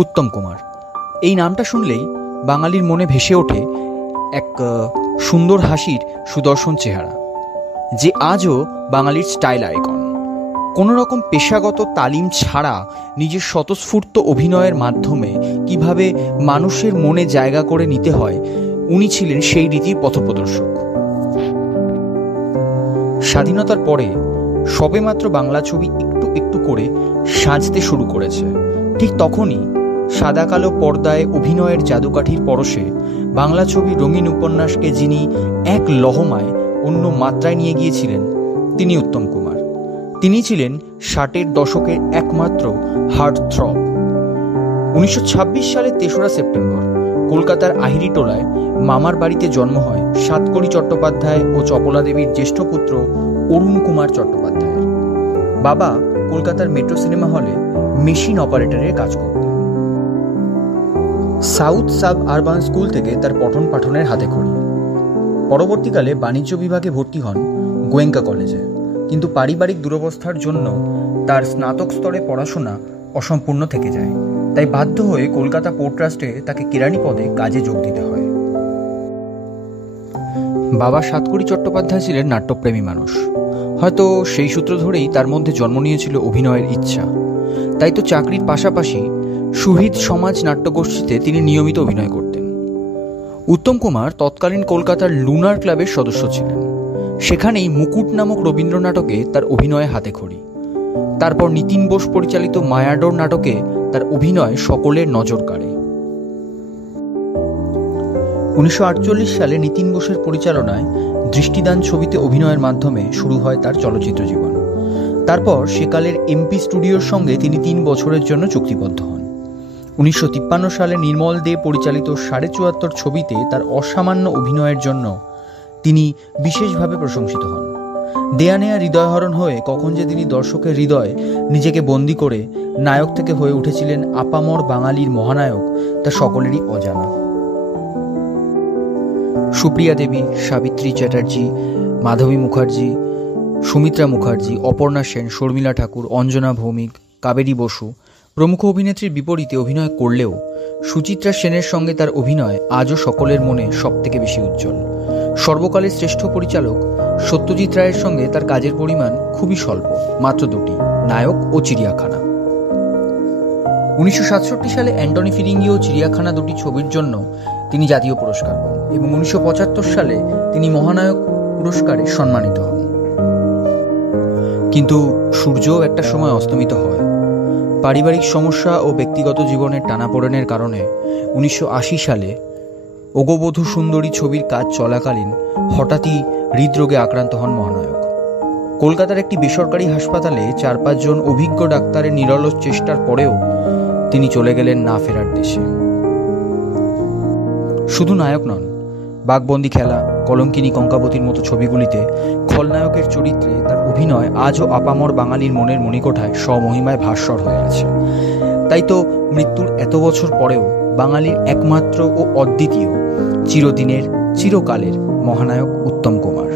উত্তম কুমার। এই নামটা শুনলেই বাঙালির মনে ভেসে ওঠে এক সুন্দর হাসির সুদর্শন চেহারা, যে আজও বাঙালির স্টাইল আইকন। কোনো রকম পেশাগত তালিম ছাড়া নিজের স্বতঃস্ফূর্ত অভিনয়ের মাধ্যমে কিভাবে মানুষের মনে জায়গা করে নিতে হয়, উনি ছিলেন সেই রীতির পথপ্রদর্শক। স্বাধীনতার পরে সবেমাত্র বাংলা ছবি একটু একটু করে সাজতে শুরু করেছে। ঠিক তখনই সাদা কালো পর্দায় অভিনয়ের জাদুকাঠির পরশে বাংলা ছবির রঙিন উপন্যাসকে যিনি এক লহমায় অন্য মাত্রায় নিয়ে গিয়েছিলেন, তিনি উত্তম কুমার। তিনি ছিলেন 60-এর দশকের একমাত্র হার্ট থ্রব। 1926 সালের 3রা সেপ্টেম্বর কলকাতার আহিরিটোলায় মামার বাড়িতে জন্ম হয় সাতকড়ি চট্টোপাধ্যায় ও চপলা দেবীর জ্যেষ্ঠ পুত্র অরুণ কুমার চট্টোপাধ্যায়ের। বাবা কলকাতার মেট্রো সিনেমা হলে মেশিন অপারেটরের কাজ করতেন। সাউথ সাব আরবান স্কুল থেকে তার পঠন পাঠনের হাতে খড়ি। পরবর্তীকালে বাণিজ্য বিভাগে ভর্তি হন গোয়েঙ্কা কলেজে, কিন্তু পারিবারিক দুরবস্থার জন্য তার স্নাতক স্তরে পড়াশোনা অসম্পূর্ণ থেকে যায়। তাই বাধ্য হয়ে কলকাতা পোর্ট ট্রাস্টে তাকে কেরানি পদে কাজে যোগ দিতে হয়। বাবা সাতকড়ি চট্টোপাধ্যায় ছিলেন নাট্যপ্রেমী মানুষ। হয়তো সেই সূত্র ধরেই তার মধ্যে জন্ম নিয়েছিল অভিনয়ের ইচ্ছা। তাই তো চাকরির পাশাপাশি সুহৃদ সমাজ নাট্যগোষ্ঠীতে তিনি নিয়মিত অভিনয় করতেন। উত্তম কুমার তৎকালীন কলকাতার লুনার ক্লাবের সদস্য ছিলেন। সেখানেই মুকুট নামক রবীন্দ্র নাটকে তার অভিনয়ে হাতেখড়ি। তারপর নিতিন বোস পরিচালিত মায়াডোর নাটকে তার অভিনয় সকলের নজর কাড়ে। 1948 সালে নিতিন বোসের পরিচালনায় দৃষ্টিদান ছবিতে অভিনয়ের মাধ্যমে শুরু হয় তার চলচ্চিত্র জীবন। তারপর সেকালের এমপি স্টুডিওর সঙ্গে তিনি 3 বছরের জন্য চুক্তিবদ্ধ হন। 1953 সালে নির্মল দে পরিচালিত 74.5 ছবিতে তার অসামান্য অভিনয়ের জন্য তিনি বিশেষভাবে প্রশংসিত হন। দেয়া নেয়া হৃদয়হরণ হয়ে কখন যে তিনি দর্শকের হৃদয়ে নিজেকে বন্দী করে নায়ক থেকে হয়ে উঠেছিলেন আপামর বাঙালির মহানায়ক, তা সকলেরই অজানা। সুপ্রিয়া দেবী, সাবিত্রী চ্যাটার্জি, মাধবী মুখার্জি, সুমিত্রা মুখার্জি, অপর্ণা সেন, শর্মিলা ঠাকুর, অঞ্জনা ভৌমিক, কাবেরী বসু প্রমুখ অভিনেত্রীর বিপরীতে অভিনয় করলেও সুচিত্রা সেনের সঙ্গে তার অভিনয় আজও সকলের মনে সবথেকে বেশি উজ্জ্বল। সর্বকালের শ্রেষ্ঠ পরিচালক সত্যজিৎ রায়ের সঙ্গে তার কাজের পরিমাণ খুবই স্বল্প, মাত্র 2টি, নায়ক ও চিড়িয়াখানা। 1967 সালে অ্যান্টনি ফিরিঙ্গি ও চিড়িয়াখানা 2টি ছবির জন্য তিনি জাতীয় পুরস্কার পান এবং 1975 সালে তিনি মহানায়ক পুরস্কারে সম্মানিত হন। কিন্তু সূর্যও একটা সময় অস্তমিত হয়। পারিবারিক সমস্যা ও ব্যক্তিগত জীবনের টানাপোড়েনের কারণে 1980 সালে ওগবধূ সুন্দরী ছবির কাজ চলাকালীন হঠাৎই হৃদরোগে আক্রান্ত হন মহানায়ক। কলকাতার একটি বেসরকারি হাসপাতালে 4-5 জন অভিজ্ঞ ডাক্তারের নিরলস চেষ্টার পরেও তিনি চলে গেলেন না ফেরার দেশে। শুধু নায়ক নন, বাঘবন্দি খেলা, কলঙ্কিনী কঙ্কাবতীর মতো ছবিগুলিতে খলনায়কের চরিত্রে তার অভিনয় আজও আপামর বাঙালির মনের মণিকোঠায় স্বমহিমায় ভাস্বর হয়ে আছে। তাই তো মৃত্যুর এত বছর পরেও বাঙালির একমাত্র ও অদ্বিতীয়, চিরদিনের, চিরকালের মহানায়ক উত্তম কুমার।